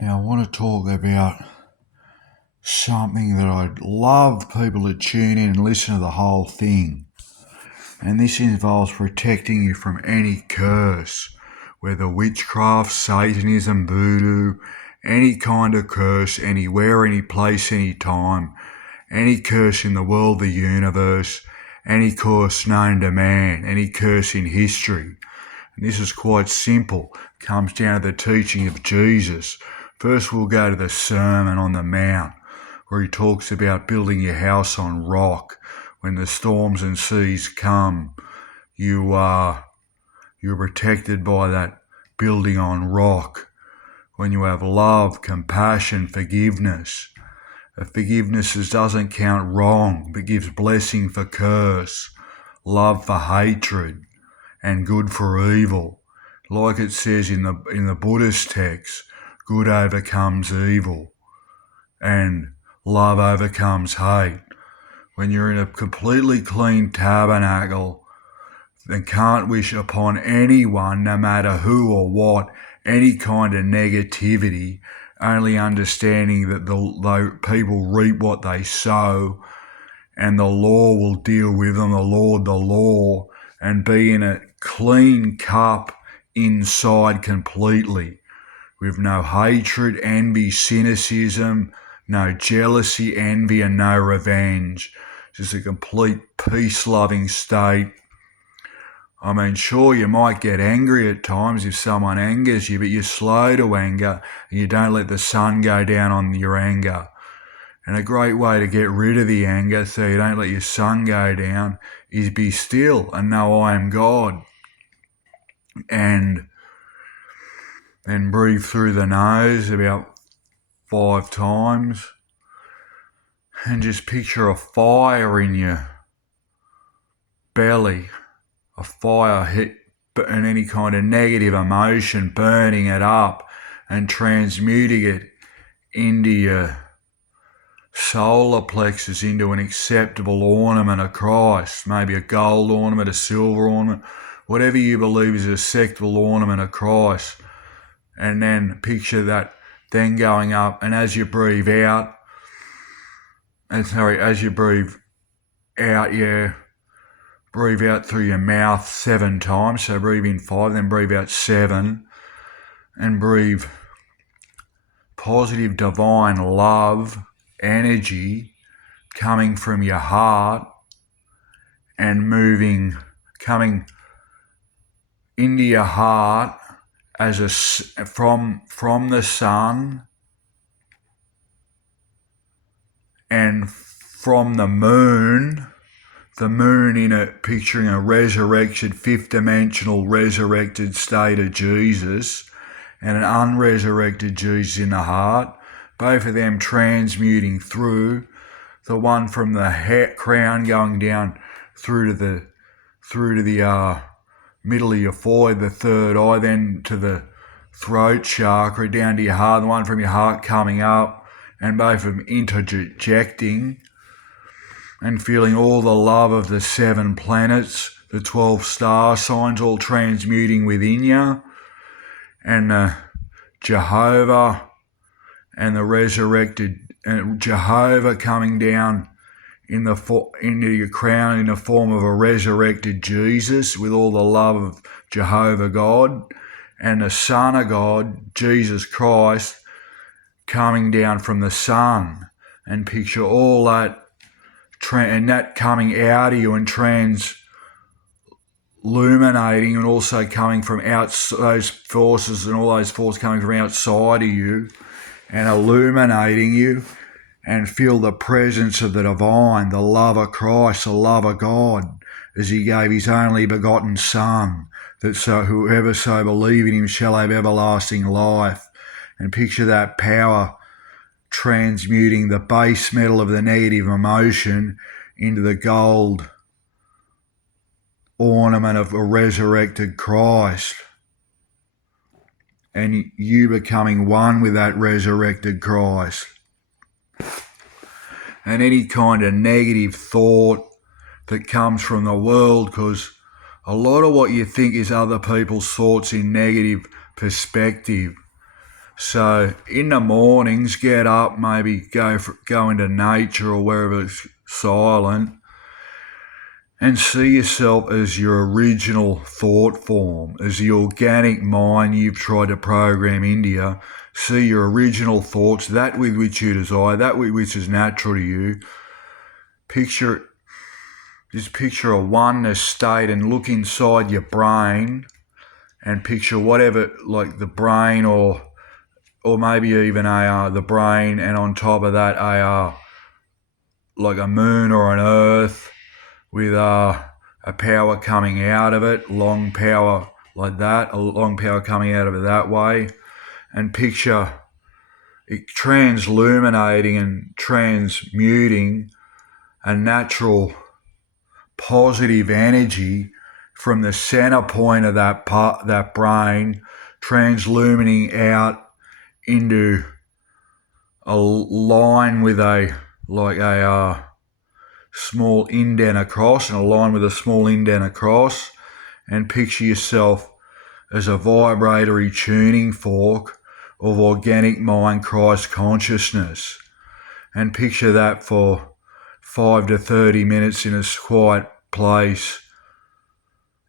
Now, I want to talk about something that I'd love people to tune in and listen to the whole thing. And this involves protecting you from any curse, whether witchcraft, Satanism, voodoo, any kind of curse, anywhere, any place, any time, any curse in the world, the universe, any curse known to man, any curse in history. And this is quite simple. It comes down to the teaching of Jesus. First, we'll go to the Sermon on the Mount, where he talks about building your house on rock. When the storms and seas come, you're protected by that building on rock. When you have love, compassion, forgiveness. Forgiveness doesn't count wrong, but gives blessing for curse, love for hatred, and good for evil. Like it says in the Buddhist text, good overcomes evil and love overcomes hate. When you're in a completely clean tabernacle, then can't wish upon anyone, no matter who or what, any kind of negativity, only understanding that the people reap what they sow, and the law will deal with them, the Lord, the law, and be in a clean cup inside completely, with no hatred, envy, cynicism, no jealousy, envy, and no revenge. Just a complete peace-loving state. I mean, sure, you might get angry at times if someone angers you, but you're slow to anger and you don't let the sun go down on your anger. And a great way to get rid of the anger so you don't let your sun go down is be still and know I am God. And then breathe through the nose about 5 times and just picture a fire in your belly, a fire hit and any kind of negative emotion, burning it up and transmuting it into your solar plexus, into an acceptable ornament of Christ, maybe a gold ornament, a silver ornament, whatever you believe is an acceptable ornament of Christ. And then picture that then going up, and as you breathe out, breathe out through your mouth 7 times. So breathe in 5, then breathe out 7, and breathe positive divine love, energy coming from your heart and coming into your heart from the sun and from the moon picturing a resurrected, 5th-dimensional resurrected state of Jesus and an unresurrected Jesus in the heart, both of them transmuting through, the one from the crown going down through to the middle of your forehead, the third eye, then to the throat chakra, down to your heart, the one from your heart coming up, and both of them interjecting and feeling all the love of the 7 planets, the 12 star signs, all transmuting within you, and Jehovah and the resurrected Jehovah coming down into your crown in the form of a resurrected Jesus with all the love of Jehovah God, and the Son of God, Jesus Christ, coming down from the sun. And picture all that and that coming out of you and illuminating, and also coming from those forces, and all those forces coming from outside of you and illuminating you, and feel the presence of the divine, the love of Christ, the love of God, as he gave his only begotten Son, that whoever so believe in him shall have everlasting life. And picture that power transmuting the base metal of the negative emotion into the gold ornament of a resurrected Christ, and you becoming one with that resurrected Christ. And any kind of negative thought that comes from the world, because a lot of what you think is other people's thoughts in negative perspective. So in the mornings, get up, maybe go into nature or wherever it's silent, and see yourself as your original thought form, as the organic mind you've tried to program into you. See your original thoughts, that with which you desire, that with which is natural to you. Just picture a oneness state and look inside your brain and picture whatever, like the brain or maybe even the brain, and on top of that like a moon or an earth with a power coming out of it, long power like that, a long power coming out of it that way, and picture it transluminating and transmuting a natural positive energy from the center point of that brain, transluminating out into a line with a small indent across, and a line with a small indent across, and picture yourself as a vibratory tuning fork of organic mind Christ consciousness, and picture that for 5 to 30 minutes in a quiet place.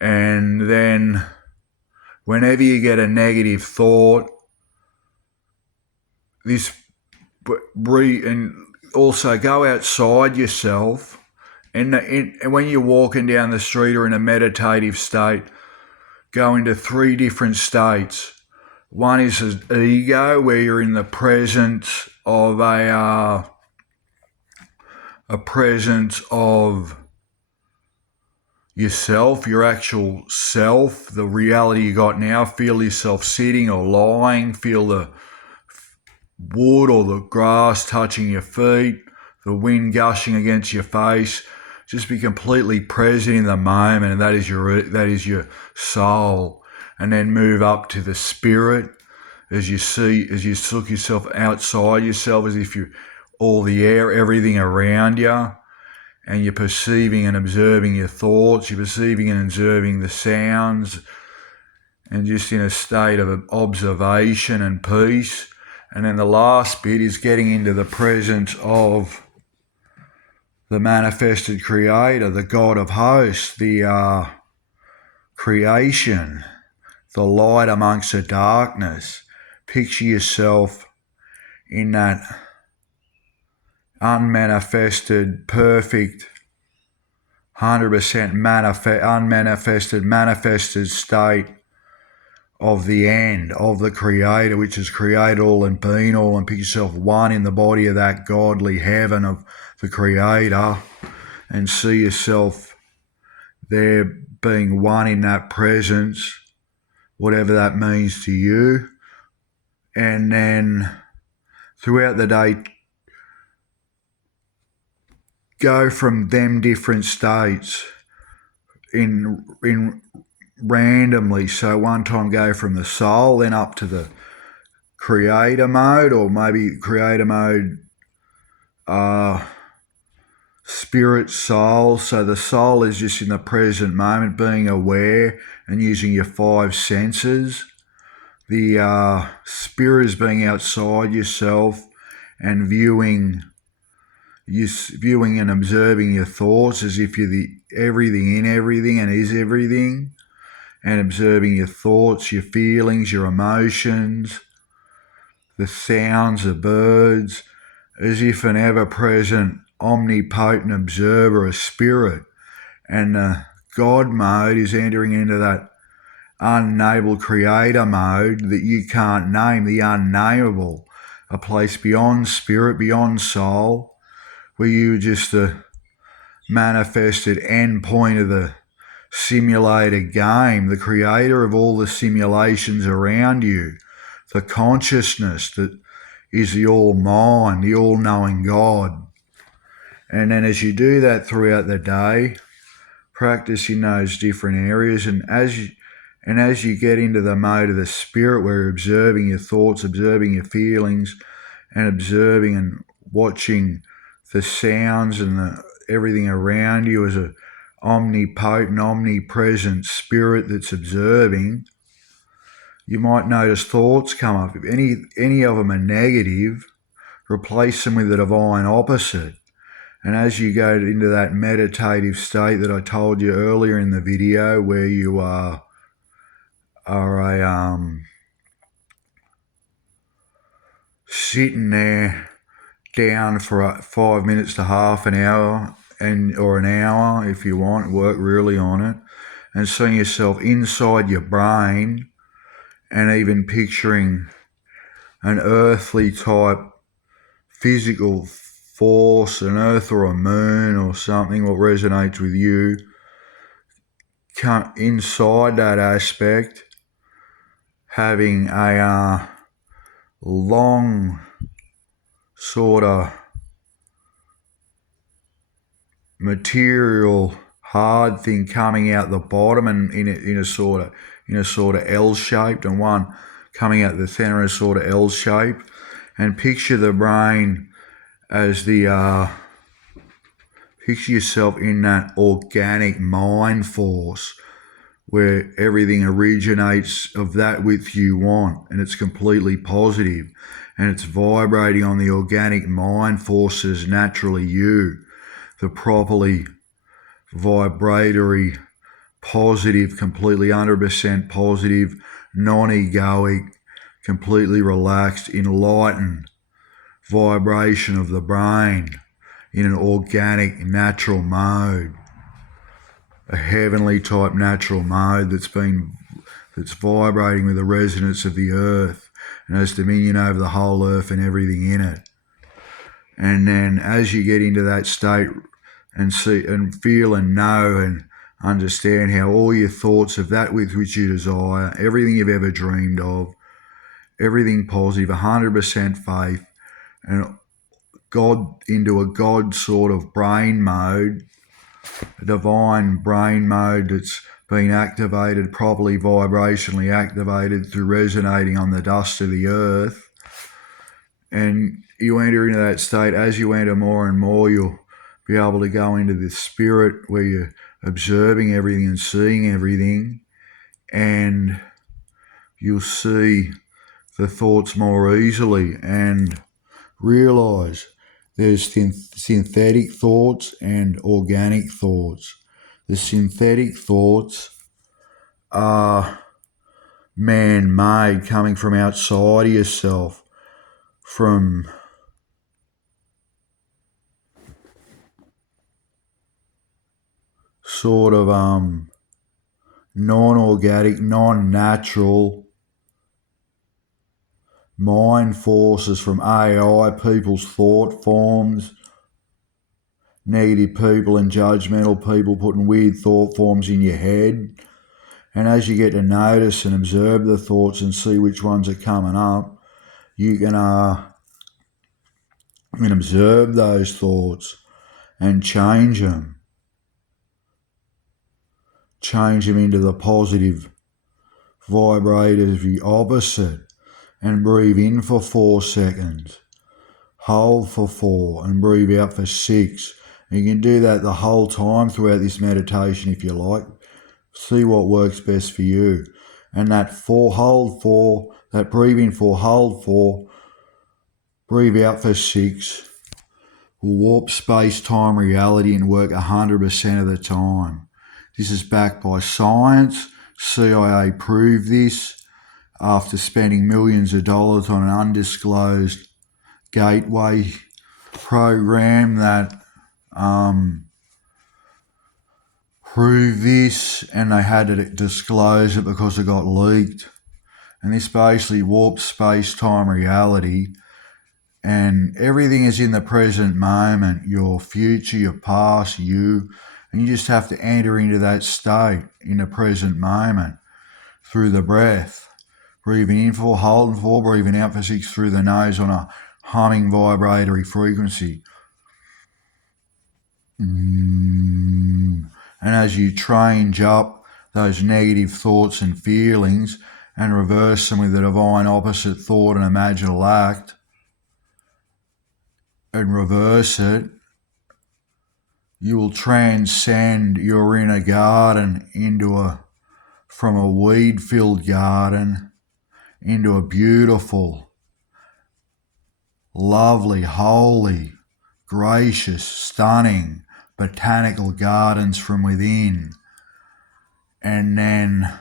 And then whenever you get a negative thought, and also go outside yourself, and when you're walking down the street or in a meditative state, go into 3 different states. One is an ego, where you're in the presence of a presence of yourself, your actual self, the reality you got now. Feel yourself sitting or lying, feel the wood or the grass touching your feet, the wind gushing against your face. Just be completely present in the moment, and that is your soul. And then move up to the spirit as you look yourself outside yourself, as if you're all the air, everything around you, and you're perceiving and observing your thoughts, you're perceiving and observing the sounds, and just in a state of observation and peace. And then the last bit is getting into the presence of the manifested creator, the God of hosts, the creation, the light amongst the darkness. Picture yourself in that unmanifested, perfect, 100% manifested state of the end, of the creator, which has created all and been all, and pick yourself one in the body of that godly heaven of the creator, and see yourself there being one in that presence, whatever that means to you. And then throughout the day, go from them different states in randomly. So one time go from the soul, then up to the creator mode, or maybe creator mode, spirit, soul. So the soul is just in the present moment, being aware and using your 5 senses. The spirit is being outside yourself and viewing and observing your thoughts as if you're the everything in everything and is everything, and observing your thoughts, your feelings, your emotions, the sounds of birds, as if an ever-present, omnipotent observer, a spirit. And the God mode is entering into that unnamable creator mode that you can't name, the unnameable, a place beyond spirit, beyond soul, where you're just the manifested end point of the simulated game, the creator of all the simulations around you, the consciousness that is the all-mind, the all-knowing God. And then as you do that throughout the day, practice in those different areas, and as you get into the mode of the spirit, where you're observing your thoughts, observing your feelings, and observing and watching the sounds and everything around you as a omnipotent, omnipresent spirit that's observing, you might notice thoughts come up. If any of them are negative, replace them with the divine opposite. And as you go into that meditative state that I told you earlier in the video, where you are sitting there down for 5 minutes to half an hour, or an hour if you want, work really on it, and seeing yourself inside your brain, and even picturing an earthly type physical force, an earth or a moon or something, what resonates with you, come inside that aspect, having a long sort of material hard thing coming out the bottom, and in a sort of L shaped, and one coming out the center in a sort of L shape, and picture the brain as picture yourself in that organic mind force where everything originates of that which you want, and it's completely positive, and it's vibrating on the organic mind forces naturally you, the properly vibratory, positive, completely 100% positive, non-egoic, completely relaxed, enlightened vibration of the brain in an organic, natural mode, a heavenly type natural mode that's vibrating with the resonance of the earth and has dominion over the whole earth and everything in it. And then as you get into that state and see and feel and know and understand how all your thoughts of that with which you desire, everything you've ever dreamed of, everything positive, 100% faith, and God, into a God sort of brain mode, a divine brain mode that's been activated, properly vibrationally activated through resonating on the dust of the earth. And you enter into that state. As you enter more and more, you'll be able to go into the spirit where you're observing everything and seeing everything, and you'll see the thoughts more easily and realize there's synthetic thoughts and organic thoughts. The synthetic thoughts are man-made, coming from outside of yourself, from sort of non-organic, non-natural mind forces from AI, people's thought forms, negative people and judgmental people putting weird thought forms in your head. And as you get to notice and observe the thoughts and see which ones are coming up, you can observe those thoughts and change them. Change them into the positive vibrative opposite, and breathe in for 4 seconds. Hold for 4 and breathe out for 6. And you can do that the whole time throughout this meditation if you like. See what works best for you. And that 4, hold 4, that breathe in 4, hold 4, breathe out for 6, will warp space-time reality and work 100% of the time. This is backed by science. CIA proved this after spending millions of dollars on an undisclosed gateway program that proved this, and they had to disclose it because it got leaked. And this basically warps space-time reality, and everything is in the present moment, your future, your past, you, and you just have to enter into that state in the present moment through the breath. Breathing in for, holding for, breathing out for 6 through the nose on a humming vibratory frequency. And as you change up those negative thoughts and feelings and reverse them with the divine opposite thought and imaginal act, and reverse it, you will transcend your inner garden from a weed-filled garden into a beautiful, lovely, holy, gracious, stunning botanical gardens from within. And then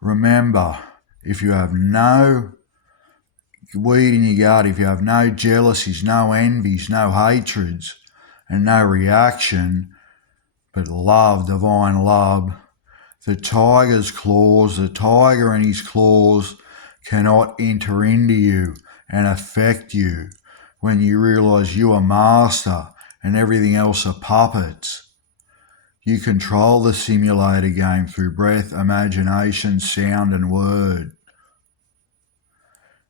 remember, if you have no weed in your garden, if you have no jealousies, no envies, no hatreds, and no reaction, but love, divine love, the tiger and his claws cannot enter into you and affect you when you realise you are master and everything else are puppets. You control the simulator game through breath, imagination, sound and word.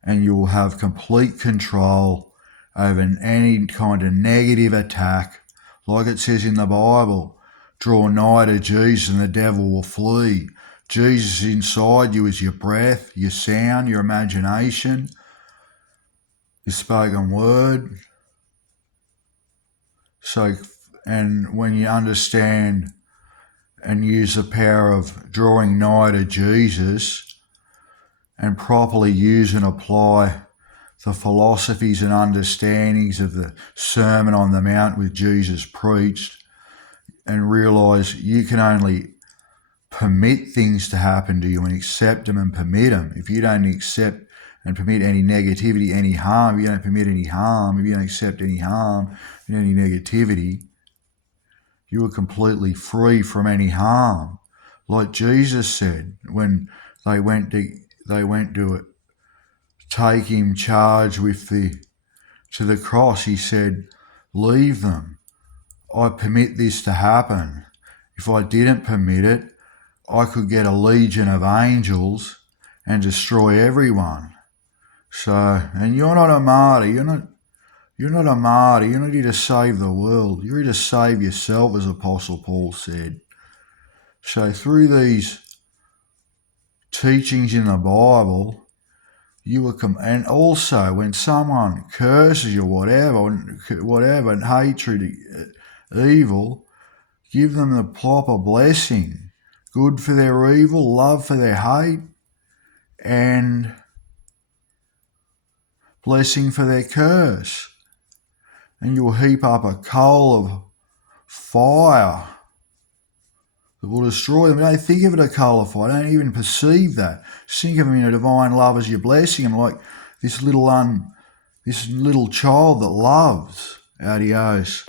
And you will have complete control over any kind of negative attack. Like it says in the Bible, draw nigh to Jesus and the devil will flee. Jesus inside you is your breath, your sound, your imagination, your spoken word. So, and when you understand and use the power of drawing nigh to Jesus and properly use and apply the philosophies and understandings of the Sermon on the Mount with Jesus preached, and realise you can only permit things to happen to you and accept them and permit them. If you don't accept and permit any negativity, any harm, if you don't permit any harm, if you don't accept any harm, any negativity, you are completely free from any harm. Like Jesus said when they went to take him charge to the cross, he said, leave them. I permit this to happen. If I didn't permit it, I could get a legion of angels and destroy everyone. So, and you're not a martyr. You're not a martyr. You're not here to save the world. You're here to save yourself, as Apostle Paul said. So through these teachings in the Bible, and also when someone curses you, whatever, and hatred, evil, give them the proper blessing. Good for their evil, love for their hate, and blessing for their curse. And you'll heap up a coal of fire that will destroy them. Don't think of it as a coal of fire. Don't even perceive that. Think of them in a divine love as you're blessing them, like this little child that loves. Adios.